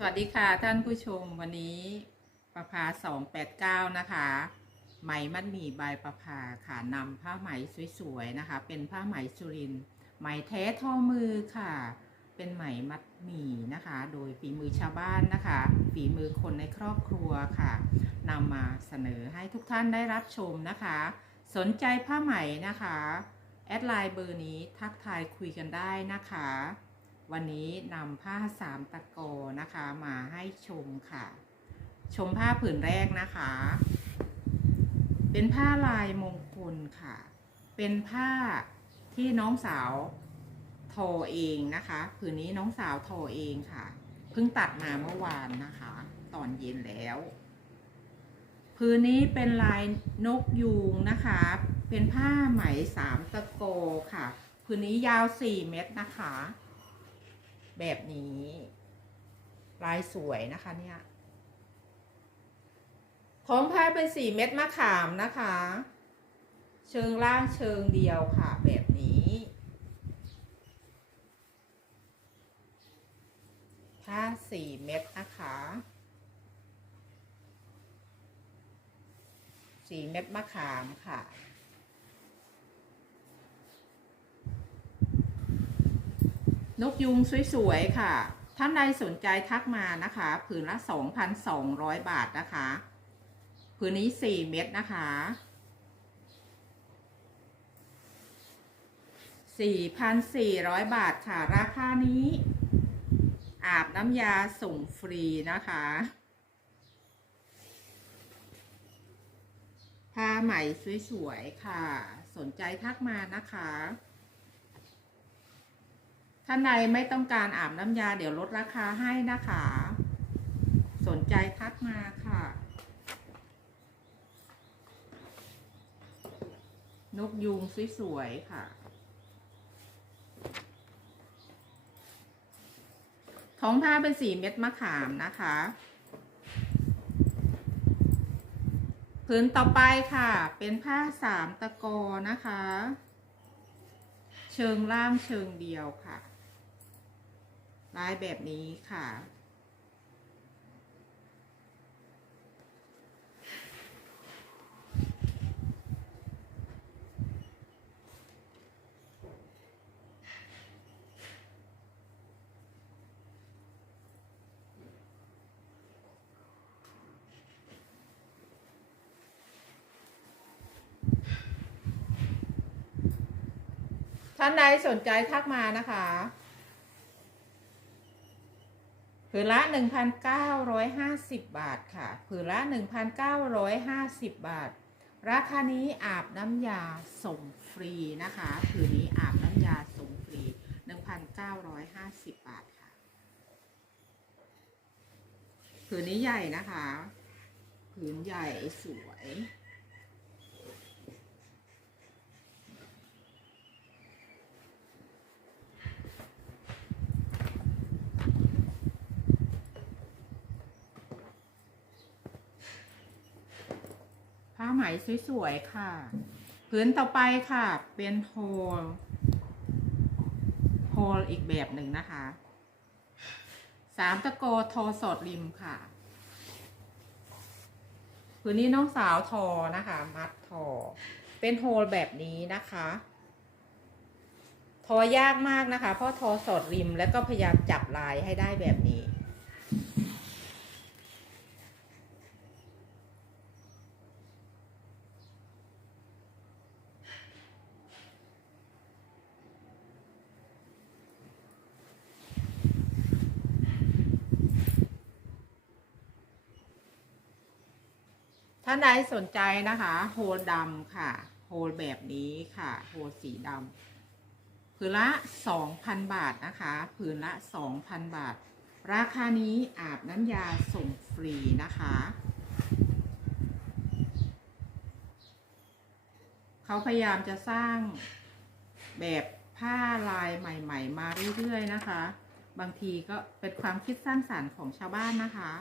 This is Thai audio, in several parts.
สวัสดีค่ะท่านผู้ชมวันนี้ประภา289นะคะไหมมัดหมี่ใบประภาค่ะนำผ้าไหมสวยๆนะคะ เป็นผ้าไหมสุรินไหมแท้ทอมือค่ะ เป็นไหมมัดหมี่นะคะ โดยฝีมือชาวบ้านนะคะ ฝีมือคนในครอบครัวค่ะนำมาเสนอให้ทุกท่านได้รับชมนะคะ สนใจผ้าไหมนะคะแอดไลน์เบอร์นี้ทักทายคุยกันได้นะคะ วันนี้นำผ้าสามตะโกนะคะมาให้ชมค่ะ ชมผ้าผืนแรกนะคะ เป็นผ้าลายมงคลค่ะ เป็นผ้าที่น้องสาวทอเองนะคะ ผืนนี้น้องสาวทอเองค่ะ เพิ่งตัดมาเมื่อวานนะคะ ตอนเย็นแล้วพื้นนี้เป็นลายนกยูงนะคะ เป็นผ้าไหมสามตะโกค่ะพื้นนี้ยาวสี่เมตรนะคะ แบบนี้ ลายสวยนะคะเนี่ยของผ้าเป็นสี่เม็ดมะขามนะคะ เชิงล่างเชิงเดียวค่ะแบบนี้ ผ้าสี่เม็ดนะคะสี่เม็ดมะขามค่ะ นกยุงสวยๆค่ะ ท่านใดสนใจทักมานะคะ ผืนละ 2,200 บาทนะคะ ผืนนี้ 4 เม็ดนะคะ 4,400 บาทค่ะ ราคานี้ อาบน้ำยาส่งฟรีนะคะ ผ้าไหมสวยๆค่ะ สนใจทักมานะคะ ท่านใดไม่ต้องการอาบน้ำยาเดี๋ยวลดราคาให้นะคะ สนใจทักมาค่ะ นกยูงสวยๆค่ะ ท้องผ้าเป็นสีเม็ดมะขามนะคะพื้นต่อไปค่ะ เป็นผ้าสามตะกอนะคะ เชิงล่างเชิงเดียวค่ะ ลายแบบนี้ค่ะ ท่านใดสนใจทักมานะคะ ผืนละ 1,950 บาทค่ะ ผืนละ 1,950 บาท ราคานี้อาบน้ำยาส่งฟรีนะคะ ผืนนี้อาบน้ำยาส่งฟรี 1,950 บาทค่ะ ผืนนี้ใหญ่นะคะ ผืนใหญ่สวย ไหมสวยๆค่ะพื้นต่อไปค่ะ เป็นโฮลโฮลอีกแบบหนึ่งนะคะสามตะโกทอสอดริมค่ะพื้นนี้น้องสาวทอนะคะ มัดทอ เป็นโฮลแบบนี้นะคะทอยากมากนะคะ เพราะทอสอดริมแล้วก็พยายามจับลายให้ได้แบบนี้ ท่านใดสนใจนะคะ โฮลดำค่ะ โฮลแบบนี้ค่ะ โฮลสีดำผืนละ 2,000 บาทนะคะ ผืนละ 2,000 บาท ราคานี้อาบน้ำยาส่งฟรีนะคะเขาพยายามจะสร้างแบบผ้าลายใหม่ ๆ มาเรื่อย ๆ นะคะ บางทีก็เป็นความคิดสร้างสารรค์ของชาวบ้านนะคะ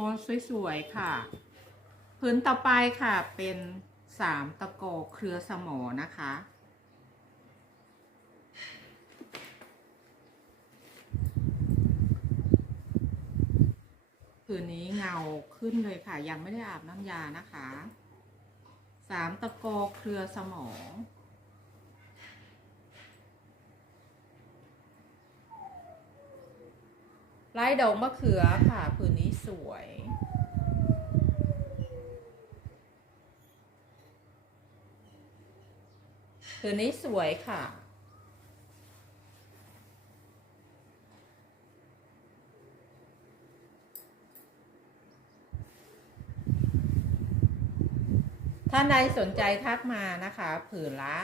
พอสวยๆค่ะพื้นต่อไปค่ะเป็นสามตะโกเครือสมอนะคะ ผืนนี้เงาขึ้นเลยค่ะ ยังไม่ได้อาบน้ำยานะคะ สามตะโกเครือสมอ งลายดอกมะเขือค่ะผืนนี้สวย ผืนนี้สวยค่ะท่านใดสนใจทักมานะคะ ผืนละ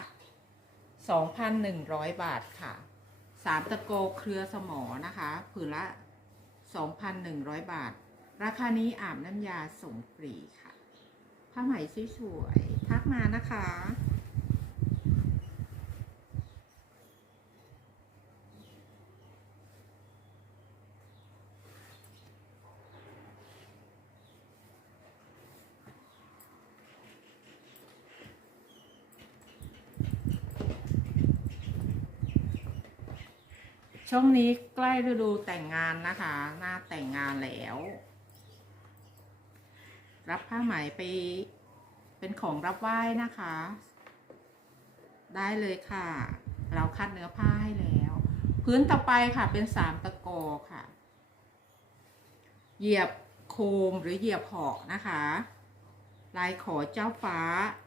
2,100 บาทค่ะ สามตะโกเครือสมอนะคะ ผืนละ 2,100 บาท ราคานี้อาบน้ำยาส่งฟรีค่ะ ผ้าไหมสวยๆทักมานะคะ ช่วงนี้ใกล้ฤดูแต่งงานนะคะ หน้าแต่งงานแล้ว รับผ้าไหมไป เป็นของรับไหว้นะคะ ได้เลยค่ะ เราคัดเนื้อผ้าให้แล้ว พื้นต่อไปค่ะเป็นสามตะกอค่ะ เหยียบโคมหรือเหยียบหอกนะคะ ลายขอเจ้าฟ้า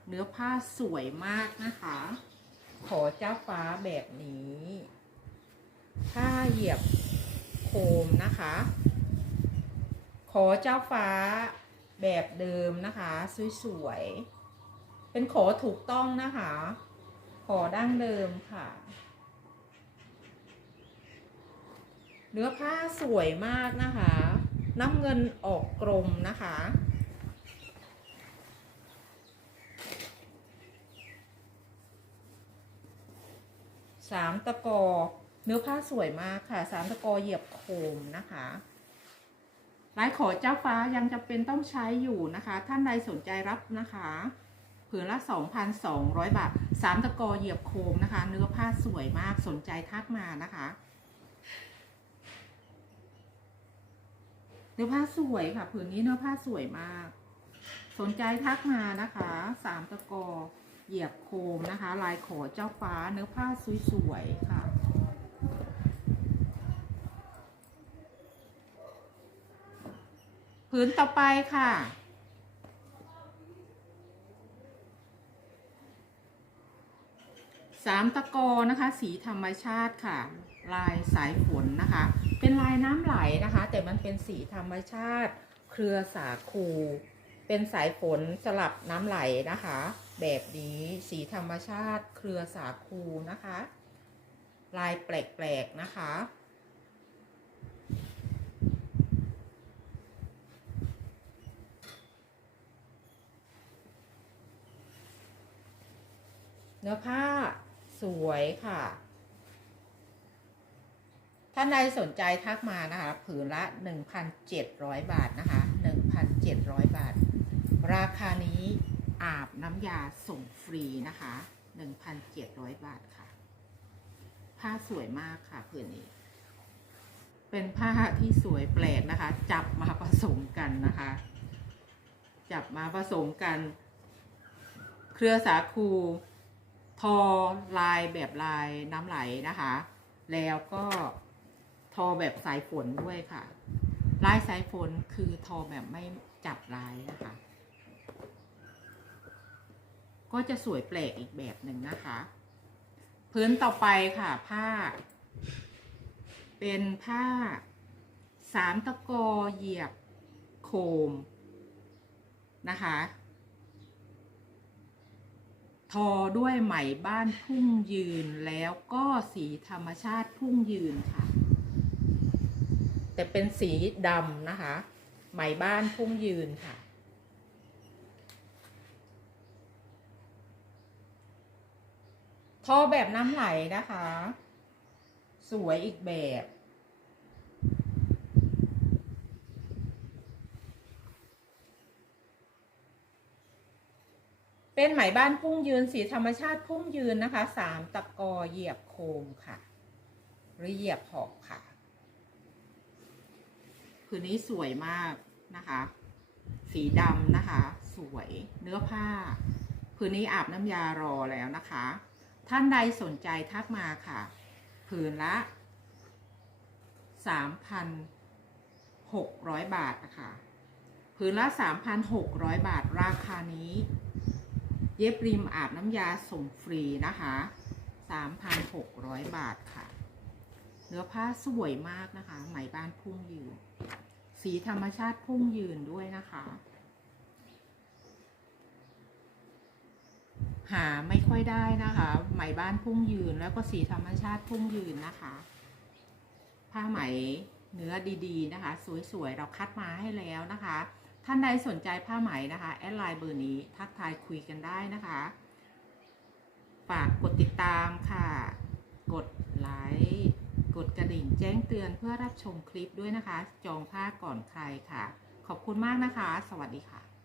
เนื้อผ้าสวยมากนะคะ ขอเจ้าฟ้าแบบนี้ ถ้าเหยียบโคมนะคะ ขอเจ้าฟ้าแบบเดิมนะคะ สวยๆ เป็นขอถูกต้องนะคะ ขอดั้งเดิมค่ะ เนื้อผ้าสวยมากนะคะ น้ำเงินออกกลมนะคะสามตะกอ เนื้อผ้าสวยมากค่ะ สามตะกอเหยียบโคมนะคะลายขอเจ้าฟ้ายังจะเป็นต้องใช้อยู่นะคะ ท่านใดสนใจรับนะคะผืนละ 2,200 บาท สามตะกอเหยียบโคมนะคะ เนื้อผ้าสวยมาก สนใจทักมานะคะ เนื้อผ้าสวยค่ะ ผืนนี้เนื้อผ้าสวยมาก สนใจทักมานะคะ สามตะกอเหยียบโคมนะคะ ลายขอเจ้าฟ้า เนื้อผ้าสวยๆค่ะ ผืนต่อไปค่ะ สามตะกอนะคะ สีธรรมชาติค่ะ ลายสายฝนนะคะ เป็นลายน้ำไหลนะคะ แต่มันเป็นสีธรรมชาติ เครือสาคู เป็นสายฝนสลับน้ำไหลนะคะ แบบนี้สีธรรมชาติ เครือสาคูนะคะ ลายแปลกๆนะคะ นื้อผ้าสวยค่ะ ท่านใดสนใจทักมานะคะ ผืนละ 1,700 บาทนะคะ 1,700 บาท ราคานี้อาบน้ำยาส่งฟรีนะคะ 1,700 บาทค่ะ ผ้าสวยมากค่ะผืนนี้ เป็นผ้าที่สวยแปลกนะคะ จับมาผสมกันนะคะ จับมาผสมกัน เครือสาคู ทอลายแบบลายน้ำไหลนะคะ แล้วก็ทอแบบสายฝนด้วยค่ะ ลายสายฝนคือทอแบบไม่จับลายนะคะ ก็จะสวยแปลกอีกแบบหนึ่งนะคะ พื้นต่อไปค่ะผ้า เป็นผ้าสามตะกอเหยียบโคมนะคะ ทอด้วยไหมบ้านพุ่งยืนแล้วก็สีธรรมชาติพุ่งยืนค่ะ แต่เป็นสีดำนะคะ ไหมบ้านพุ่งยืนค่ะ ทอแบบน้ำไหลนะคะ สวยอีกแบบ เป็นไหมบ้านพุ่งยืนสีธรรมชาติพุ่งยืนนะคะสามตะกอเหยียบโคมค่ะ หรือเหยียบหอกค่ะผืนนี้สวยมากนะคะ สีดำนะคะ สวยเนื้อผ้าผืนนี้อาบน้ำยารอแล้วนะคะ ท่านใดสนใจทักมาค่ะ ผืนละสามพันหกร้อยบาทนะคะ ผืนละสามพันหกร้อยบาทราคานี้ เย็บริมอาบน้ำยาส่งฟรีนะคะสามพันหกร้อยบาทค่ะ เนื้อผ้าสวยมากนะคะ ไหมบ้านพุ่งยืน สีธรรมชาติพุ่งยืนด้วยนะคะ หาไม่ค่อยได้นะคะ ไหมบ้านพุ่งยืนแล้วก็สีธรรมชาติพุ่งยืนนะคะ ผ้าไหมเนื้อดีๆนะคะ สวยๆ เราคัดมาให้แล้วนะคะ ท่านใดสนใจผ้าไหมนะคะแอดไลน์เบอร์นี้ทักทายคุยกันได้นะคะ ฝากกดติดตามค่ะ กดไลค์กดกระดิ่งแจ้งเตือนเพื่อรับชมคลิปด้วยนะคะ จองผ้าก่อนใครค่ะ ขอบคุณมากนะคะ สวัสดีค่ะ